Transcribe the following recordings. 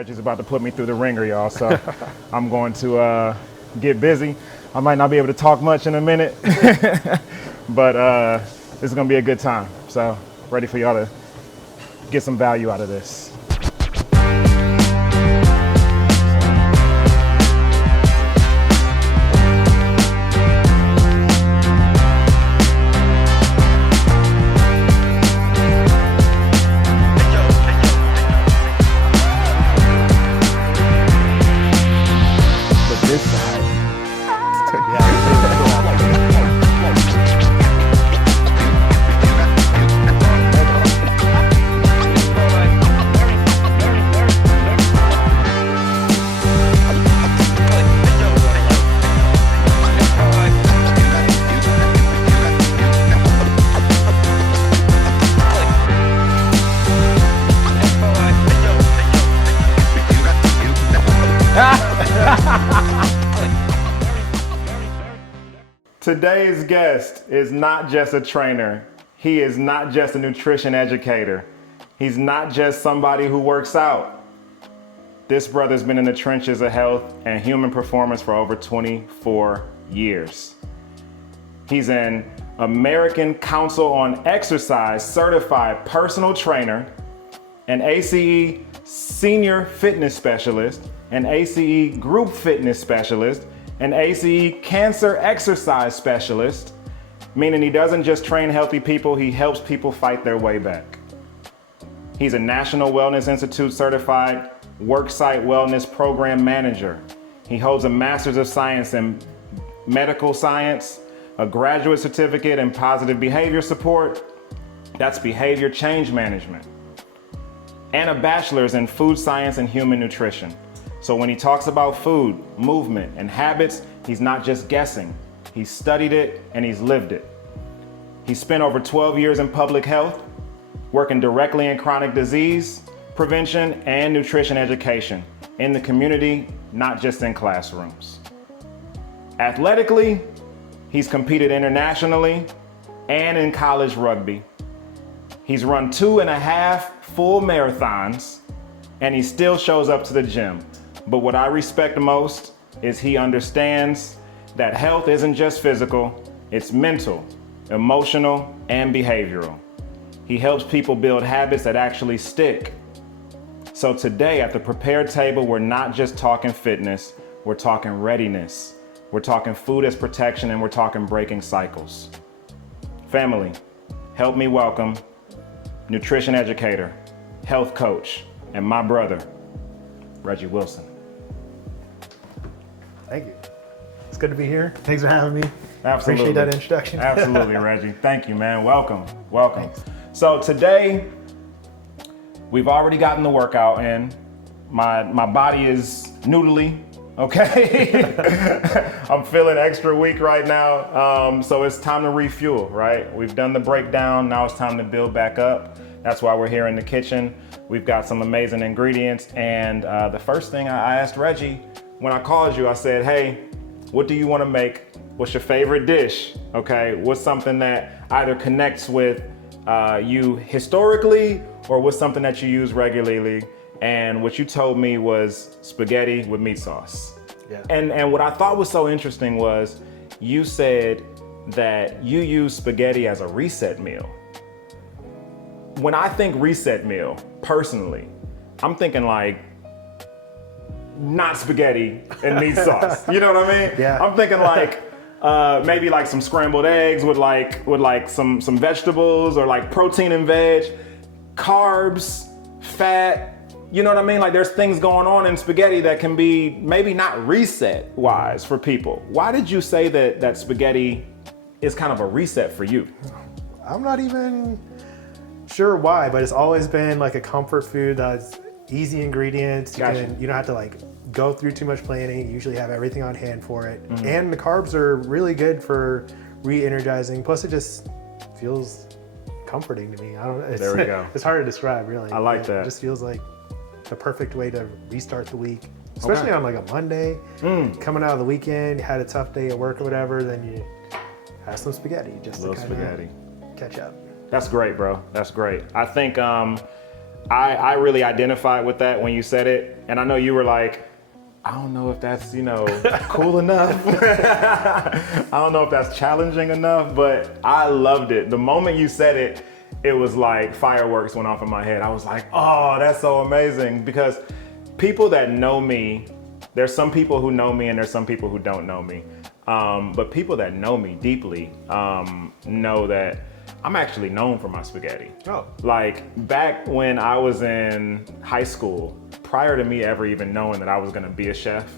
Reggie's about to put me through the ringer, y'all, so I'm going to get busy. I might not be able to talk much in a minute, but this is going to be a good time. So ready for y'all to get some value out of this. Today's guest is not just a trainer. He is not just a nutrition educator. He's not just somebody who works out. This brother's been in the trenches of health and human performance for over 24 years. He's an American Council on Exercise certified personal trainer, an ACE senior fitness specialist, an ACE group fitness specialist, an ACE cancer exercise specialist, meaning he doesn't just train healthy people, he helps people fight their way back. He's a National Wellness Institute certified worksite wellness program manager. He holds a Master's of Science in Medical Science, a graduate certificate in positive behavior support, that's behavior change management, and a bachelor's in food science and human nutrition. So when he talks about food, movement, and habits, he's not just guessing. He's studied it and he's lived it. He spent over 12 years in public health, working directly in chronic disease prevention and nutrition education in the community, not just in classrooms. Athletically, he's competed internationally and in college rugby. He's run 2.5 full marathons, and he still shows up to the gym. But what I respect most is he understands that health isn't just physical, it's mental, emotional, and behavioral. He helps people build habits that actually stick. So today at the Prepared Table, we're not just talking fitness, we're talking readiness. We're talking food as protection, and we're talking breaking cycles. Family, help me welcome nutrition educator, health coach, and my brother, Reggie Wilson. Thank you. It's good to be here. Thanks for having me. Absolutely. Appreciate that introduction. Absolutely, Reggie. Thank you, man. Welcome. Welcome. Thanks. So today, we've already gotten the workout in. My body is noodly, okay? I'm feeling extra weak right now. So it's time to refuel, right? We've done the breakdown. Now it's time to build back up. That's why we're here in the kitchen. We've got some amazing ingredients. And the first thing I asked Reggie, when I called you, I said, hey, what do you want to make? What's your favorite dish? Okay, what's something that either connects with you historically or what's something that you use regularly? And what you told me was spaghetti with meat sauce. Yeah. And what I thought was so interesting was you said that you use spaghetti as a reset meal. When I think reset meal, personally, I'm thinking like, not spaghetti and meat sauce. You know what I mean? Yeah. I'm thinking like maybe like some scrambled eggs with some vegetables, or like protein and veg, carbs, fat. You know what I mean? Like there's things going on in spaghetti that can be maybe not reset wise for people. Why did you say that spaghetti is kind of a reset for you? I'm not even sure why, but it's always been like a comfort food that's easy ingredients. Gotcha. You don't have to like go through too much planning. You usually have everything on hand for it. Mm-hmm. And the carbs are really good for re-energizing. Plus it just feels comforting to me. There we go. It's hard to describe, really. I like that. It just feels like the perfect way to restart the week. Especially on like a Monday, coming out of the weekend, you had a tough day at work or whatever, then you have some spaghetti just to kind of catch up. That's great, bro. That's great. I think I really identified with that when you said it. And I know you were like, I don't know if that's, cool enough. I don't know if that's challenging enough, but I loved it. The moment you said it, it was like fireworks went off in my head. I was like, oh, that's so amazing. Because people that know me, there's some people who know me and there's some people who don't know me. But people that know me deeply know that I'm actually known for my spaghetti. Oh. Like back when I was in high school, prior to me ever even knowing that I was gonna be a chef,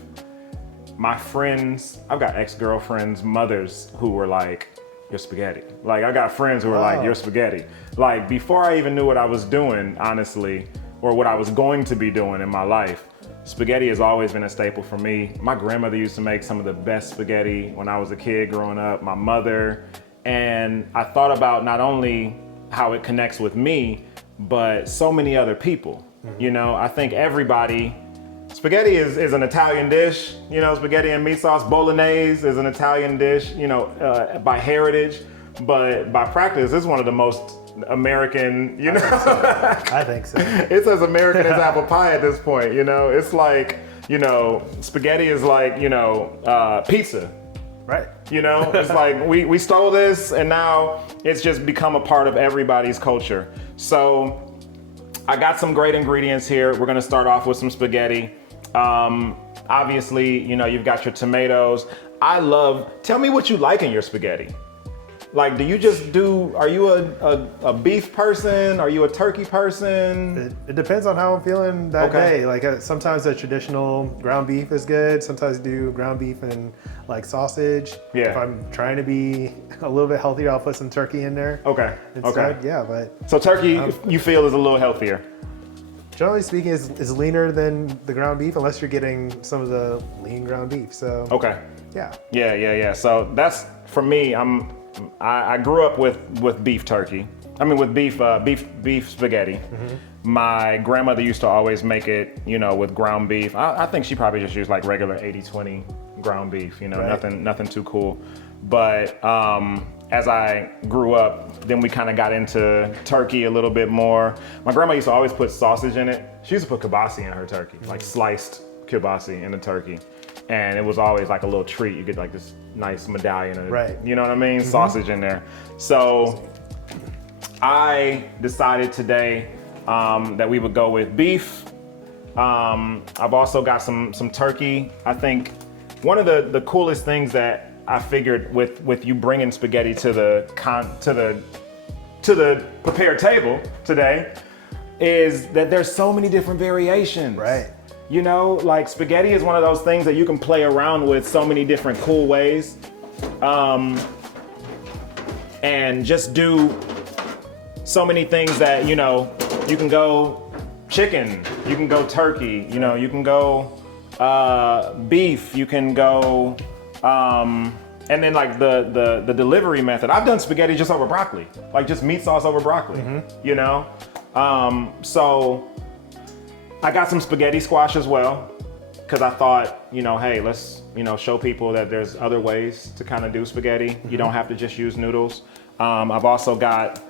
my friends, I've got ex-girlfriends, mothers who were like, "You're spaghetti." Like I got friends who were like, "You're spaghetti." Like before I even knew what I was doing, honestly, or what I was going to be doing in my life, spaghetti has always been a staple for me. My grandmother used to make some of the best spaghetti when I was a kid growing up, my mother. And I thought about not only how it connects with me, but so many other people. I think everybody, spaghetti is an Italian dish, spaghetti and meat sauce. Bolognese is an Italian dish, by heritage, but by practice, it's one of the most American, I think so. It's as American as apple pie at this point, It's like, spaghetti is like, pizza. Right. It's like we stole this and now it's just become a part of everybody's culture. So I got some great ingredients here. We're gonna start off with some spaghetti. Obviously, you've got your tomatoes. Tell me what you like in your spaghetti. Like, are you a beef person? Are you a turkey person? It depends on how I'm feeling that day. Like sometimes the traditional ground beef is good. Sometimes I do ground beef and like sausage. Yeah. If I'm trying to be a little bit healthier, I'll put some turkey in there. Okay. Instead. Yeah, but. So turkey, you feel is a little healthier? Generally speaking, is leaner than the ground beef unless you're getting some of the lean ground beef. So. Okay. Yeah. Yeah. So that's, for me, I grew up with beef turkey. I mean, with beef spaghetti. My grandmother used to always make it, with ground beef. I think she probably just used like regular 80-20 ground beef, Right. nothing too cool. But as I grew up, then we kind of got into turkey a little bit more. My grandma used to always put sausage in it. She used to put kielbasa in her turkey, like sliced kielbasa in the turkey. And it was always like a little treat. You get like this nice medallion of, Right. you know what I mean? Sausage in there. So I decided today that we would go with beef. I've also got some turkey. I think one of the coolest things that I figured with you bringing spaghetti to the prepared table today is that there's so many different variations. Right. Like spaghetti is one of those things that you can play around with so many different cool ways. And just do so many things that, you can go chicken, you can go turkey, you can go beef, you can go, and then like the delivery method. I've done spaghetti just over broccoli, like just meat sauce over broccoli, So I got some spaghetti squash as well, because I thought, hey, let's, show people that there's other ways to kind of do spaghetti. You don't have to just use noodles. I've also got,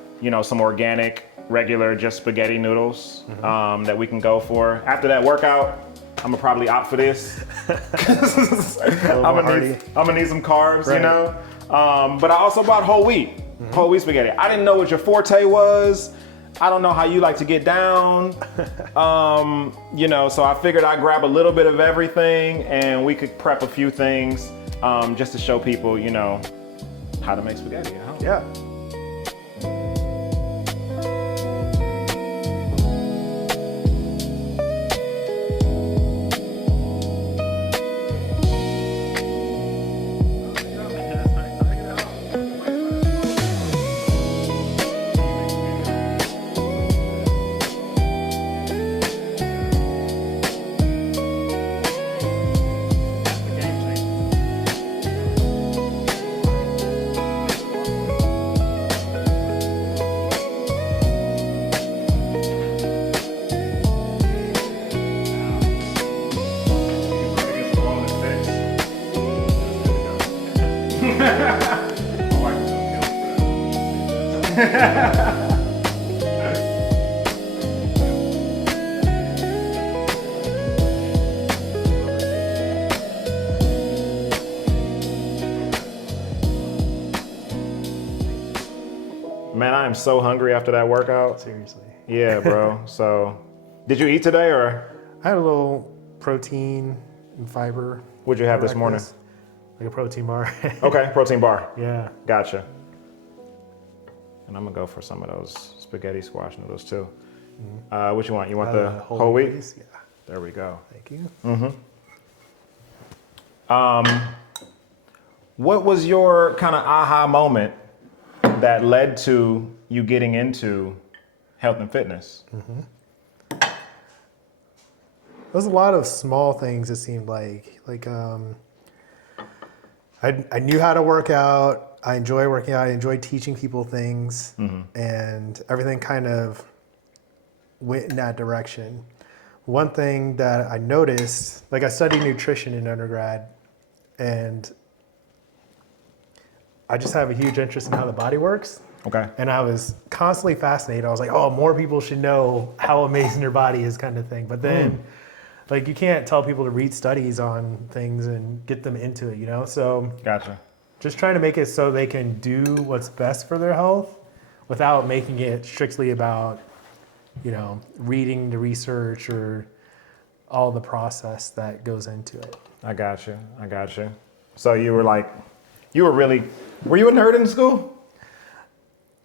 some organic, regular, just spaghetti noodles that we can go for. After that workout, I'm gonna probably opt for this. I'm gonna need some carbs, Right. But I also bought whole wheat spaghetti. I didn't know what your forte was. I don't know how you like to get down, so I figured I'd grab a little bit of everything and we could prep a few things just to show people, how to make spaghetti at home. Yeah. I'm so hungry after that workout. Seriously. Yeah, bro. So, did you eat today or I had a little protein and fiber. what'd you have this morning? Like a protein bar. Okay, protein bar. Yeah. Gotcha. And I'm gonna go for some of those spaghetti squash noodles too. What you want? You want the whole wheat? Yeah. There we go. Thank you. What was your kind of aha moment that led to you getting into health and fitness? There's a lot of small things, it seemed like. I knew how to work out. I enjoy working out. I enjoy teaching people things. And everything kind of went in that direction. One thing that I noticed, like I studied nutrition in undergrad, and I just have a huge interest in how the body works. Okay. And I was constantly fascinated. I was like, oh, more people should know how amazing their body is, kind of thing. But then, like, you can't tell people to read studies on things and get them into it, you know? So Gotcha. just trying to make it so they can do what's best for their health without making it strictly about, you know, reading the research or all the process that goes into it. I got you. So you were like, were you a nerd in school?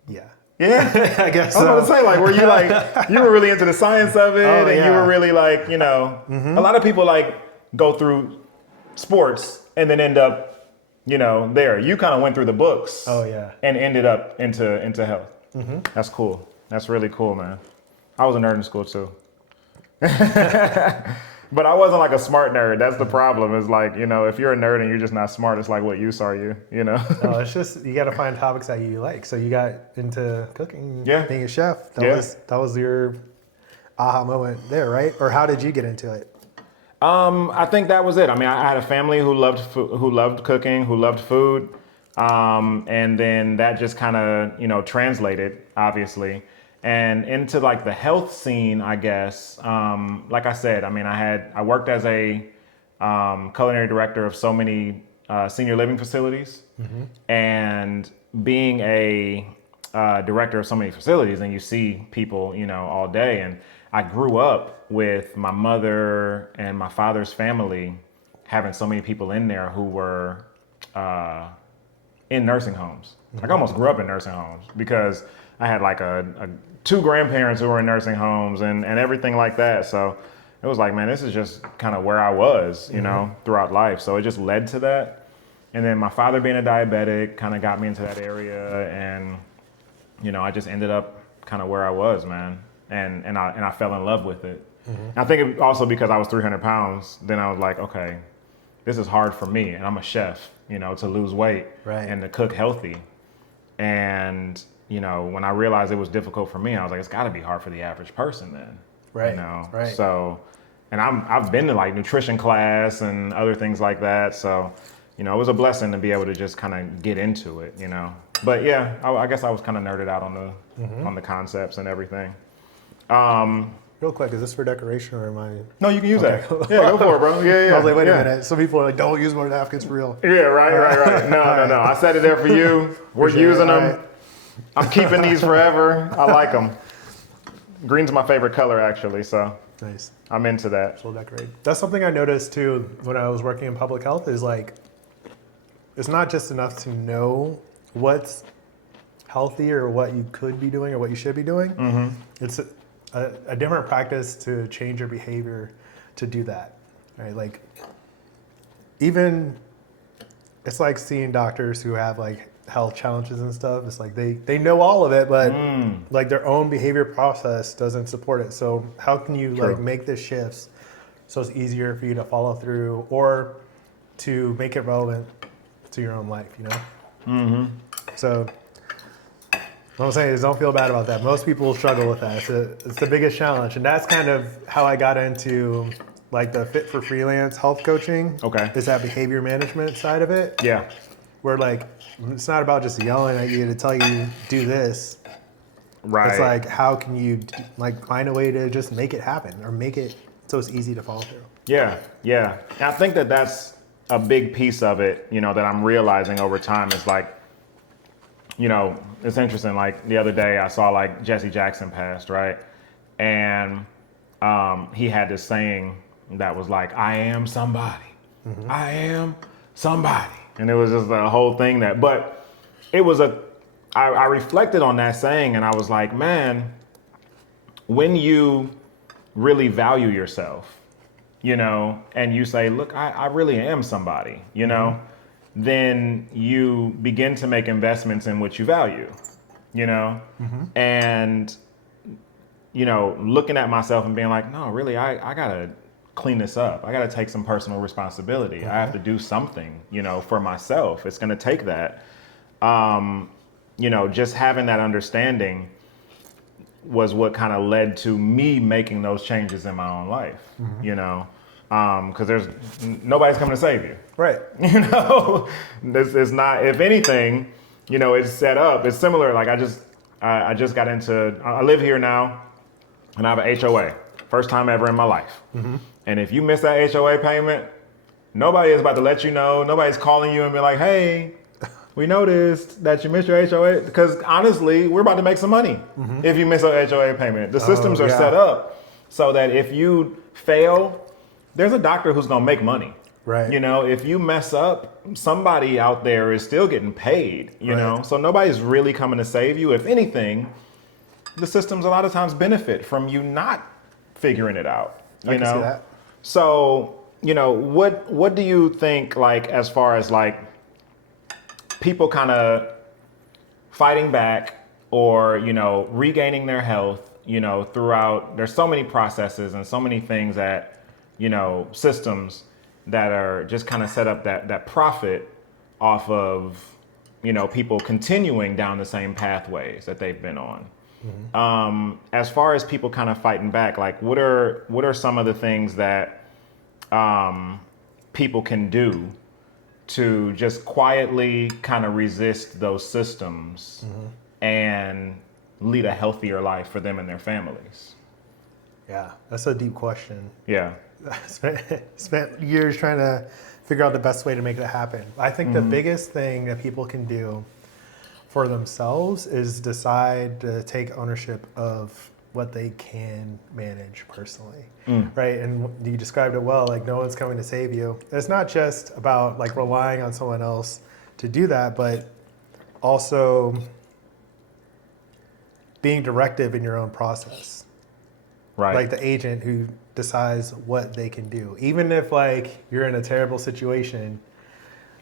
Yeah. Yeah. I guess I was about to say, like, were you like, you were really into the science of it, and yeah. you were really like, you know, a lot of people like go through sports and then end up, you know, there. You kind of went through the books. Oh, yeah. And ended up into health. That's cool. That's really cool, man. I was a nerd in school too. But I wasn't like a smart nerd. That's the problem. Is like, you know, if you're a nerd and you're just not smart, it's like, what use are you? You know? Oh, it's just, you got to find topics that you like. So you got into cooking, being a chef. That was your aha moment there, right? Or how did you get into it? I think that was it. I mean, I had a family who loved who loved cooking, who loved food. And then that just kind of, you know, translated, obviously. And into like the health scene, I guess, like I said, I mean, I worked as a culinary director of so many senior living facilities, and being a director of so many facilities, and you see people, you know, all day. And I grew up with my mother and my father's family having so many people in there who were in nursing homes. Like I almost grew up in nursing homes because I had like two grandparents who were in nursing homes and everything like that. So it was like, man, this is just kind of where I was, you know, throughout life. So it just led to that. And then my father being a diabetic kind of got me into that area. And, you know, I just ended up kind of where I was, man. And I fell in love with it. I think also because I was 300 pounds, then I was like, okay, this is hard for me. And I'm a chef, you know, to lose weight and to cook healthy. And, you know, when I realized it was difficult for me, I was like, it's got to be hard for the average person then. Right. You know? Right. So, and I've been to like nutrition class and other things like that. So, you know, it was a blessing to be able to just kind of get into it, you know. But yeah, I guess I was kind of nerded out on the concepts and everything. Real quick, is this for decoration or am I? No, you can use that. Yeah, go for it, bro. Yeah. I was like, wait a minute. Some people are like, don't use more napkins for real. Yeah, right. No. I set it there for you. We're using them. I'm keeping these forever. I like them. Green's my favorite color, actually, so nice. I'm into that. We'll decorate. That's something I noticed too when I was working in public health is like, it's not just enough to know what's healthy or what you could be doing or what you should be doing. It's a different practice to change your behavior to do that, right? Like, even it's like seeing doctors who have like health challenges and stuff. It's like they know all of it, but like their own behavior process doesn't support it. So how can you like make the shifts so it's easier for you to follow through or to make it relevant to your own life, you know? So what I'm saying is don't feel bad about that. Most people struggle with that. It's the biggest challenge. And that's kind of how I got into like the fit for freelance health coaching. Okay. Is that behavior management side of it. Yeah. Where like, it's not about just yelling at you to tell you do this. Right. It's like, how can you like find a way to just make it happen or make it so it's easy to follow through? Yeah. And I think that that's a big piece of it, you know, that I'm realizing over time is like, it's interesting. Like the other day I saw like Jesse Jackson passed, right? And he had this saying that was like, I am somebody. I am somebody. And it was just the whole thing but it was I reflected on that saying and I was like, man, when you really value yourself, and you say, look, I really am somebody, then you begin to make investments in what you value, and, looking at myself and being like, no, really, I gotta clean this up. I gotta take some personal responsibility. I have to do something, for myself. It's gonna take that. Just having that understanding was what kind of led to me making those changes in my own life, because nobody's coming to save you. Right. This is not, if anything, it's set up. It's similar. Like I just got I live here now and I have an HOA. First time ever in my life. And if you miss that HOA payment, nobody is about to let you know. Nobody's calling you and be like, hey, we noticed that you missed your HOA, because honestly, we're about to make some money if you miss an HOA payment. The systems are set up so that if you fail, there's a doctor who's gonna make money. Right. If you mess up, somebody out there is still getting paid, know? So nobody's really coming to save you. If anything, the systems a lot of times benefit from you not figuring it out, I can see that. So, what do you think, like, as far as like, people kind of fighting back or, regaining their health, throughout, there's so many processes and so many things that, systems that are just kind of set up that profit off of, people continuing down the same pathways that they've been on. As far as people kind of fighting back, like what are some of the things that people can do to just quietly kind of resist those systems and lead a healthier life for them and their families? Yeah, that's a deep question. Yeah. I spent years trying to figure out the best way to make that happen. I think the biggest thing that people can do for themselves is decide to take ownership of what they can manage personally, right? And you described it well, like no one's coming to save you. It's not just about like relying on someone else to do that, but also being directive in your own process. Right. Like the agent who decides what they can do. Even if like you're in a terrible situation,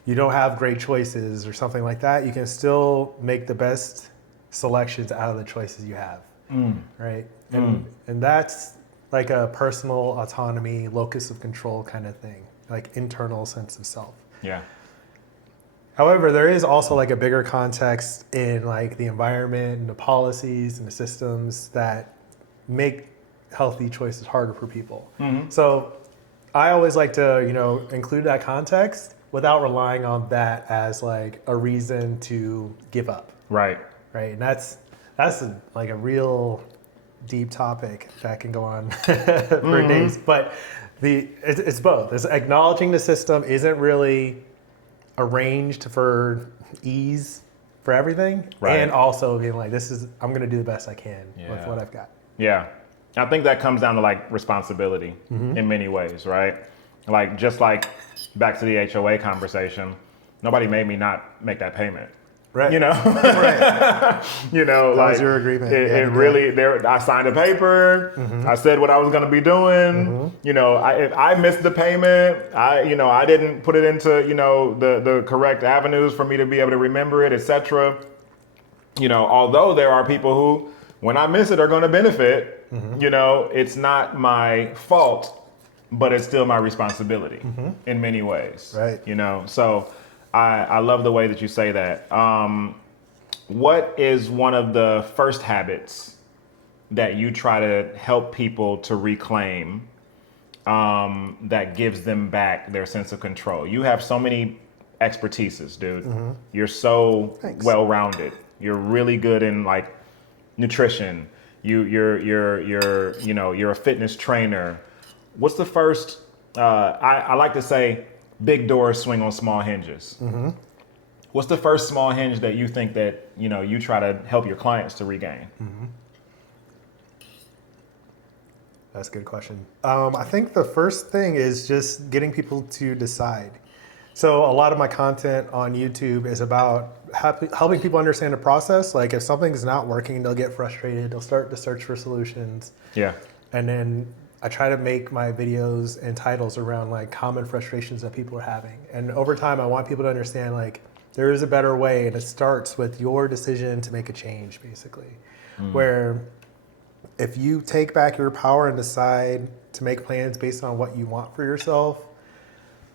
you don't have great choices or something like that, you can still make the best selections out of the choices you have. Right? And that's like a personal autonomy, locus of control kind of thing, like internal sense of self. Yeah. However, there is also like a bigger context in like the environment and the policies and the systems that make healthy choices harder for people. So I always like to, include that context without relying on that as like a reason to give up. Right. Right. And that's like a real deep topic that can go on for days. But it's both. It's acknowledging the system isn't really arranged for ease for everything. Right. And also being like, I'm going to do the best I can with what I've got. Yeah. I think that comes down to like responsibility in many ways, right? Like, just like back to the HOA conversation, nobody made me not make that payment. Right. Right. That like was your agreement. It really, I signed a paper. I said what I was going to be doing. If I missed the payment, I didn't put it into, the correct avenues for me to be able to remember it, etc. Although there are people who, when I miss it, are going to benefit, it's not my fault, but it's still my responsibility in many ways. Right. So I love the way that you say that. What is one of the first habits that you try to help people to reclaim that gives them back their sense of control? You have so many expertises, dude. You're so well-rounded. You're really good in like nutrition. You're a fitness trainer. What's the first? I like to say, big doors swing on small hinges. What's the first small hinge that you think that, you try to help your clients to regain? That's a good question. I think the first thing is just getting people to decide. So a lot of my content on YouTube is about helping people understand the process. Like if something's not working, they'll get frustrated. They'll start to search for solutions. Yeah. And then I try to make my videos and titles around like common frustrations that people are having. And over time, I want people to understand like there is a better way, and it starts with your decision to make a change, basically. Where if you take back your power and decide to make plans based on what you want for yourself,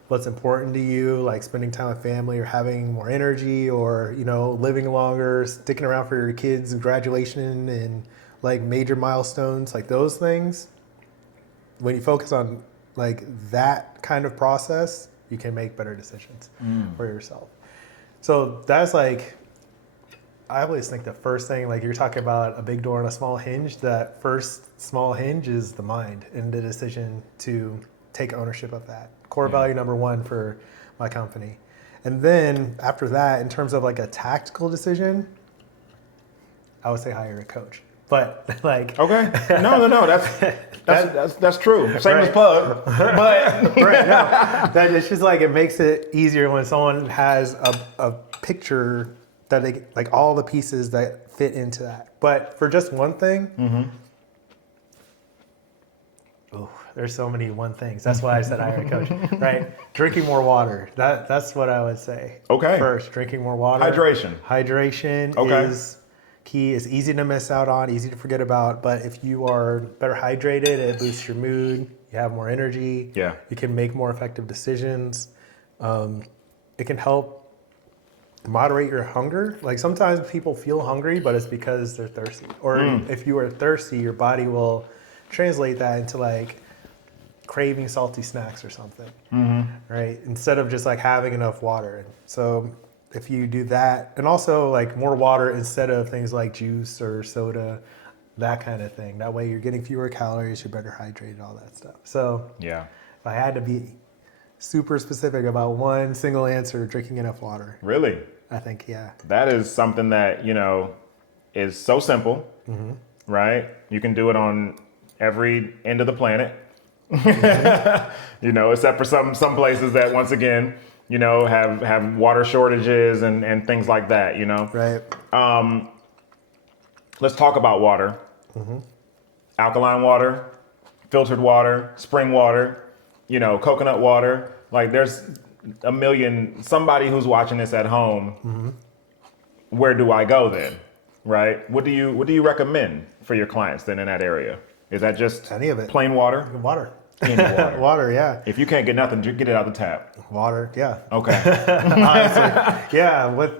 what's important to you, like spending time with family or having more energy or, living longer, sticking around for your kids' graduation and like major milestones, like those things, when you focus on like that kind of process, you can make better decisions for yourself. So that's like, I always think the first thing, like you're talking about a big door and a small hinge, that first small hinge is the mind and the decision to take ownership of that. Core value number one for my company. And then after that, in terms of like a tactical decision, I would say hire a coach. But like, okay, no, that's true. Shameless plug, but right, no, that it's just like it makes it easier when someone has a picture that they like all the pieces that fit into that. But for just one thing, there's so many one things. That's why I said hire a coach, right? Drinking more water. That's what I would say. Okay. First, drinking more water. Hydration is key. It's easy to miss out on, easy to forget about. But if you are better hydrated, it boosts your mood. You have more energy. Yeah. You can make more effective decisions. It can help moderate your hunger. Like sometimes people feel hungry, but it's because they're thirsty. Or if you are thirsty, your body will translate that into like craving salty snacks or something, right? Instead of just like having enough water. And so if you do that, and also like more water instead of things like juice or soda, that kind of thing. That way you're getting fewer calories, you're better hydrated, all that stuff. So yeah, if I had to be super specific about one single answer, drinking enough water. Really? I think, yeah. That is something that, is so simple, right? You can do it on every end of the planet, except for some places that, once again, have water shortages and things like that, Right. Let's talk about water. Alkaline water, filtered water, spring water, coconut water. Like there's a million, somebody who's watching this at home, where do I go then, right? What do you recommend for your clients then in that area? Is that just any of it? Plain water? Water. Any water. Water, yeah. If you can't get nothing, get it out the tap. Water, yeah. Okay. Honestly, yeah. With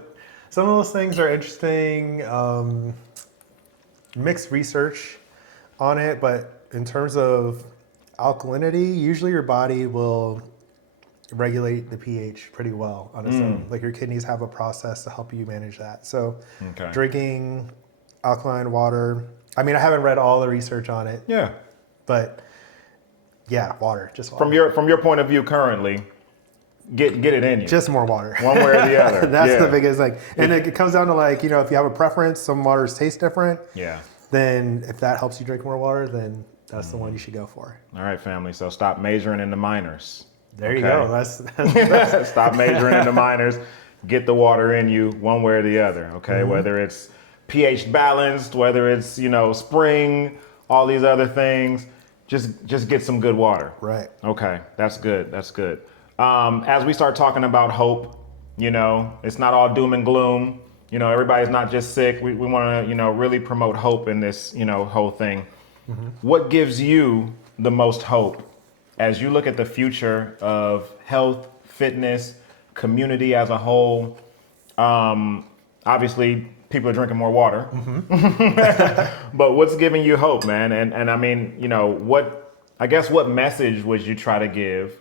some of those things are interesting. Mixed research on it, but in terms of alkalinity, usually your body will regulate the pH pretty well on its own. Like your kidneys have a process to help you manage that. So drinking alkaline water, I mean, I haven't read all the research on it. Yeah. But yeah, water, just water. From your point of view currently, get it in you. Just more water. One way or the other. That's the biggest thing. And it comes down to like, if you have a preference, some waters taste different. Yeah. Then if that helps you drink more water, then that's the one you should go for. All right, family. So stop majoring in the minors. There you go. That's Stop majoring in the minors. Get the water in you one way or the other. Okay. Whether it's pH balanced, whether it's, spring, all these other things, just get some good water. right. Okay. That's good. That's good. As we start talking about hope, it's not all doom and gloom. Everybody's not just sick. We want to, really promote hope in this, whole thing. What gives you the most hope as you look at the future of health, fitness, community as a whole? Obviously, people are drinking more water. But what's giving you hope, man? And I mean, what message would you try to give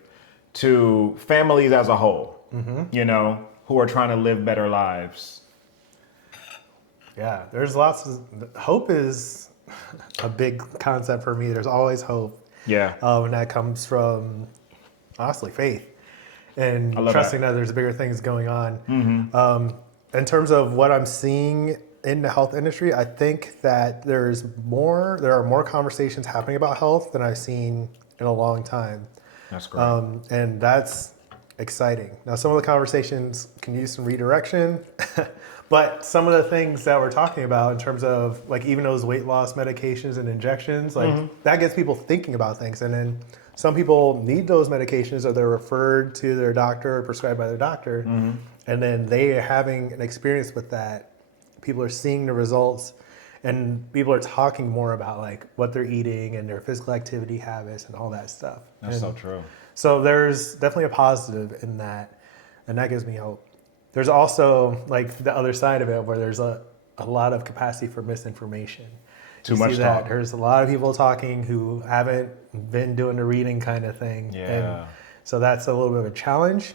to families as a whole, who are trying to live better lives? Yeah, there's lots of hope is a big concept for me. There's always hope. Yeah. And that comes from honestly faith. and I love trusting that. that there's bigger things going on. In terms of what I'm seeing in the health industry, I think that there are more conversations happening about health than I've seen in a long time. That's great. And that's exciting. Now, some of the conversations can use some redirection, but some of the things that we're talking about in terms of like even those weight loss medications and injections, like that gets people thinking about things. And then some people need those medications or they're referred to their doctor or prescribed by their doctor. And then they are having an experience with that. People are seeing the results and people are talking more about like what they're eating and their physical activity habits and all that stuff. That's so true. So there's definitely a positive in that, and that gives me hope. There's also like the other side of it where there's a lot of capacity for misinformation. Too much talk. There's a lot of people talking who haven't been doing the reading kind of thing. Yeah. And so that's a little bit of a challenge.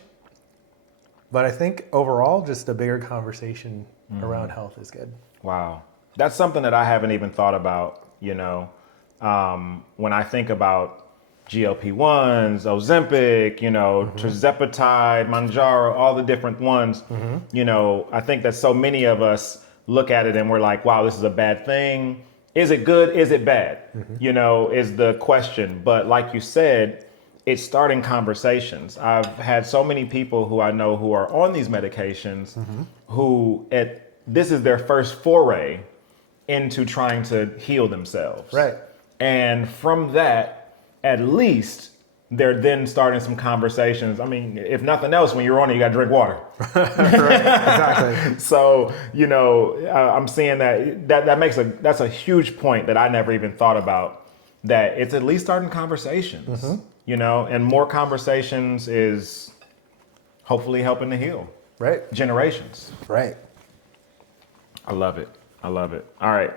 But I think overall, just a bigger conversation around health is good. Wow. That's something that I haven't even thought about, when I think about GLP-1s, Ozempic, Tirzepatide, Mounjaro, all the different ones, I think that so many of us look at it and we're like, wow, this is a bad thing. Is it good? Is it bad? Is the question. But like you said, it's starting conversations. I've had so many people who I know who are on these medications who this is their first foray into trying to heal themselves. Right. And from that, at least they're then starting some conversations. I mean, if nothing else, when you're on it, you got to drink water. Right. Exactly. So, I'm seeing that's a huge point that I never even thought about, that it's at least starting conversations, and more conversations is hopefully helping to heal. Right. Generations. Right. I love it. All right.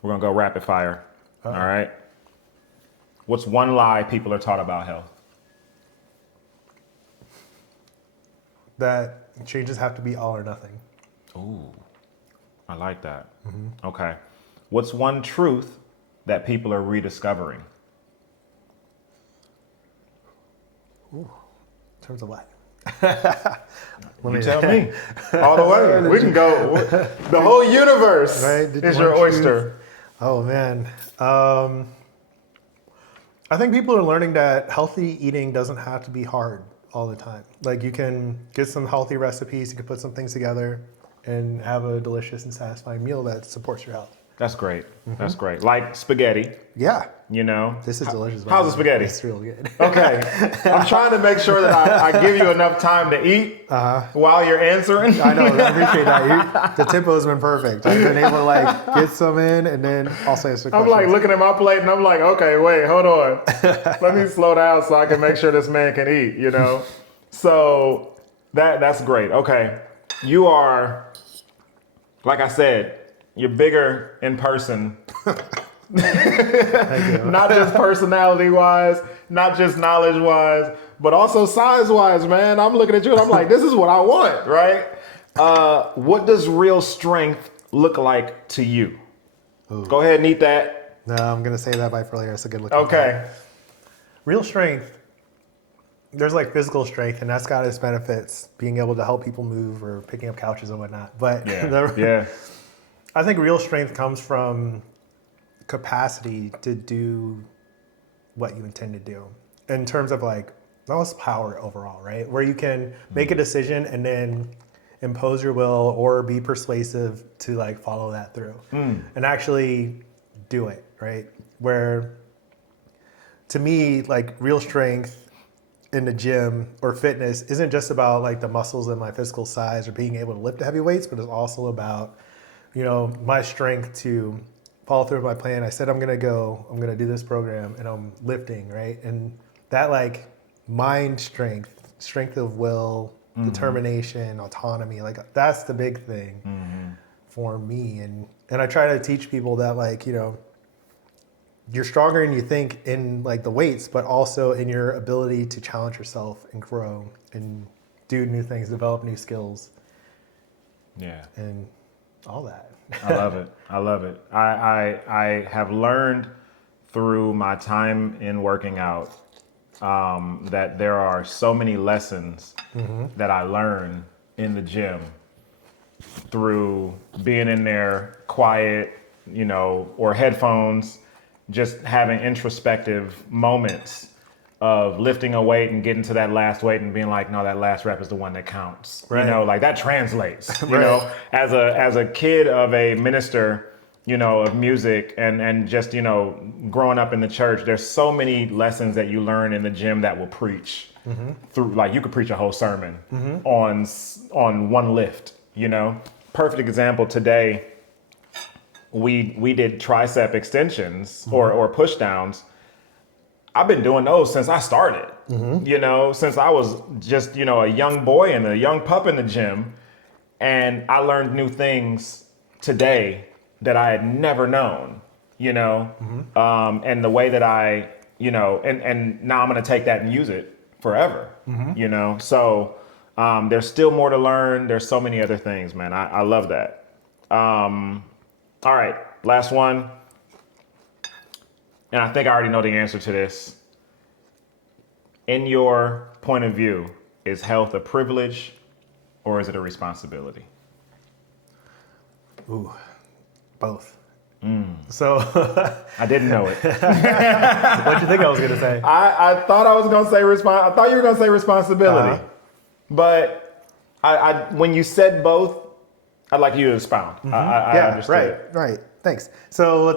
We're going to go rapid fire. All right. What's one lie people are taught about health? That changes have to be all or nothing. Ooh, I like that. Okay. What's one truth that people are rediscovering? Ooh. In terms of what? You tell me. All the way. We can go. The whole universe is your oyster. Oh, man. I think people are learning that healthy eating doesn't have to be hard all the time. Like you can get some healthy recipes, you can put some things together and have a delicious and satisfying meal that supports your health. That's great. That's great. Like spaghetti. Yeah. This is delicious. How's the spaghetti? It's real good. Okay. I'm trying to make sure that I give you enough time to eat while you're answering. I know. I appreciate that. The tempo's been perfect. I've been able to get some in and then also answer questions. I'm like looking at my plate and I'm like, okay, wait, hold on. Let me slow down so I can make sure this man can eat, So that's great. Okay. You are, like I said, you're bigger in person. Not just personality-wise, not just knowledge-wise, but also size-wise, man. I'm looking at you and I'm like, this is what I want, right? What does real strength look like to you? Ooh. Go ahead and eat that. No, I'm going to say that by earlier. It's a good look. Okay. Real strength, there's like physical strength, and that's got its benefits, being able to help people move or picking up couches and whatnot. But I think real strength comes from capacity to do what you intend to do in terms of like, that was power overall, right? Where you can make a decision and then impose your will or be persuasive to like follow that through and actually do it, right? Where to me, like real strength in the gym or fitness isn't just about like the muscles and my physical size or being able to lift heavy weights, but it's also about, my strength to follow through with my plan. I said, I'm going to do this program and I'm lifting, right? And that like mind strength of will, determination, autonomy, like that's the big thing for me. And I try to teach people that like, you're stronger than you think in like the weights, but also in your ability to challenge yourself and grow and do new things, develop new skills. Yeah. And all that. I love it. I have learned through my time in working out that there are so many lessons that I learn in the gym through being in there quiet, or headphones, just having introspective moments of lifting a weight and getting to that last weight and being like, no, that last rep is the one that counts. Right. Like that translates. Right. As a kid of a minister, of music and just, growing up in the church, there's so many lessons that you learn in the gym that will preach through, like you could preach a whole sermon on one lift, Perfect example today, we did tricep extensions or push downs. I've been doing those since I started, since I was just, a young boy and a young pup in the gym. And I learned new things today that I had never known, and the way that I, and now I'm going to take that and use it forever, So there's still more to learn. There's so many other things, man. I love that. All right, last one. And I think I already know the answer to this. In your point of view, is health a privilege or is it a responsibility? Ooh, both. So I didn't know it. What'd you think I was gonna say? I thought I was gonna say I thought you were gonna say responsibility, but I when you said both, I'd like you to expound. I understood. Right. Thanks. So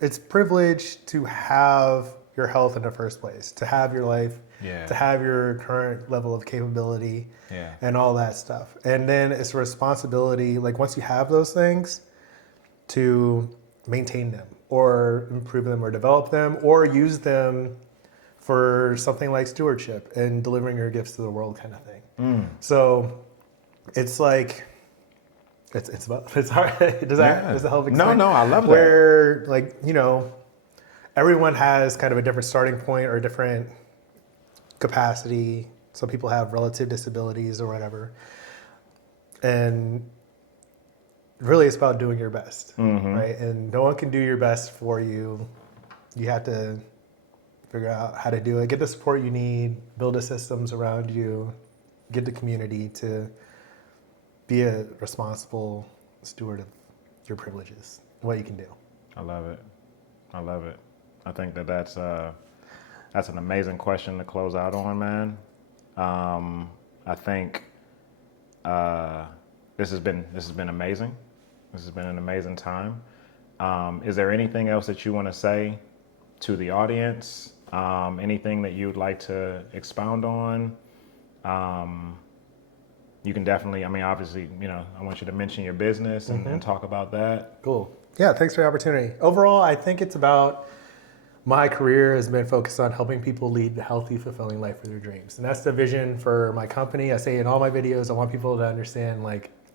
it's privilege to have your health in the first place, to have your life, to have your current level of capability, and all that stuff. And then it's a responsibility, like once you have those things, to maintain them or improve them or develop them or use them for something like stewardship and delivering your gifts to the world kind of thing. So it's like, it's hard. Does that help explain? No, I love that. Where everyone has kind of a different starting point or a different capacity. Some people have relative disabilities or whatever. And really it's about doing your best, right? And no one can do your best for you. You have to figure out how to do it, get the support you need, build the systems around you, get the community to be a responsible steward of your privileges, what you can do. I love it. I think that's an amazing question to close out on, man. I think this has been amazing. This has been an amazing time. Is there anything else that you want to say to the audience? Anything that you'd like to expound on? You can definitely, obviously, I want you to mention your business and talk about that. Cool. Yeah, thanks for the opportunity. Overall, I think it's about my career has been focused on helping people lead a healthy, fulfilling life for their dreams. And that's the vision for my company. I say in all my videos, I want people to understand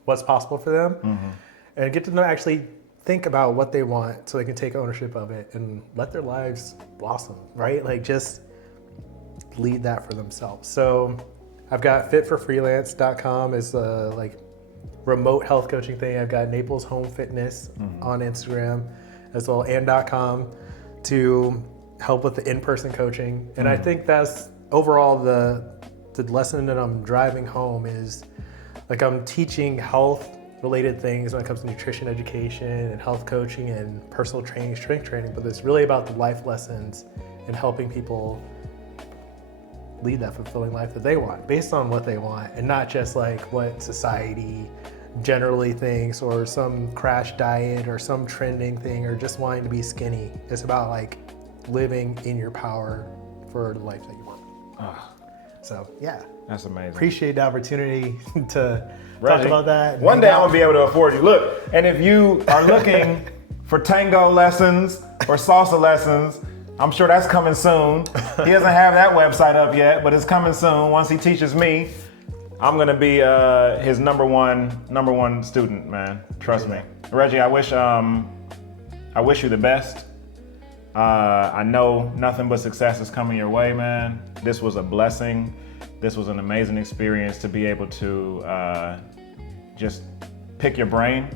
what's possible for them and get to know, actually think about what they want so they can take ownership of it and let their lives blossom, right? Just lead that for themselves. So I've got fitforfreelance.com is a remote health coaching thing. I've got Naples Home Fitness on Instagram as well, and .com to help with the in-person coaching. And I think that's overall the lesson that I'm driving home is I'm teaching health related things when it comes to nutrition education and health coaching and personal training, strength training, but it's really about the life lessons and helping people lead that fulfilling life that they want based on what they want and not just what society generally thinks or some crash diet or some trending thing or just wanting to be skinny. It's about living in your power for the life that you want. So yeah. That's amazing. Appreciate the opportunity to Reggie, talk about that. One day I'm gonna be able to afford you. Look, and if you are looking for tango lessons or salsa lessons, I'm sure that's coming soon. He doesn't have that website up yet, but it's coming soon. Once he teaches me, I'm gonna be his number one student, man. Trust me, Reggie. I wish you the best. I know nothing but success is coming your way, man. This was a blessing. This was an amazing experience to be able to just pick your brain,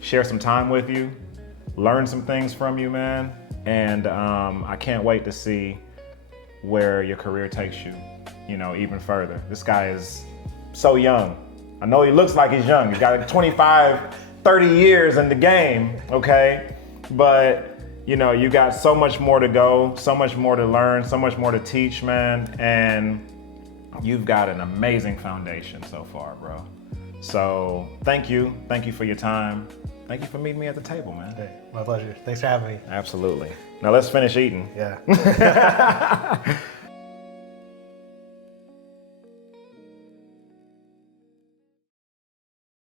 share some time with you, learn some things from you, man. And I can't wait to see where your career takes you, you know, even further. This guy is so young. I know he looks like he's young. He's got like 25, 30 years in the game, okay? But, you know, you got so much more to go, so much more to learn, so much more to teach, man. And you've got an amazing foundation so far, bro. So thank you. Thank you for your time. Thank you for meeting me at the table, man. Hey, my pleasure. Thanks for having me. Absolutely. Now let's finish eating. Yeah.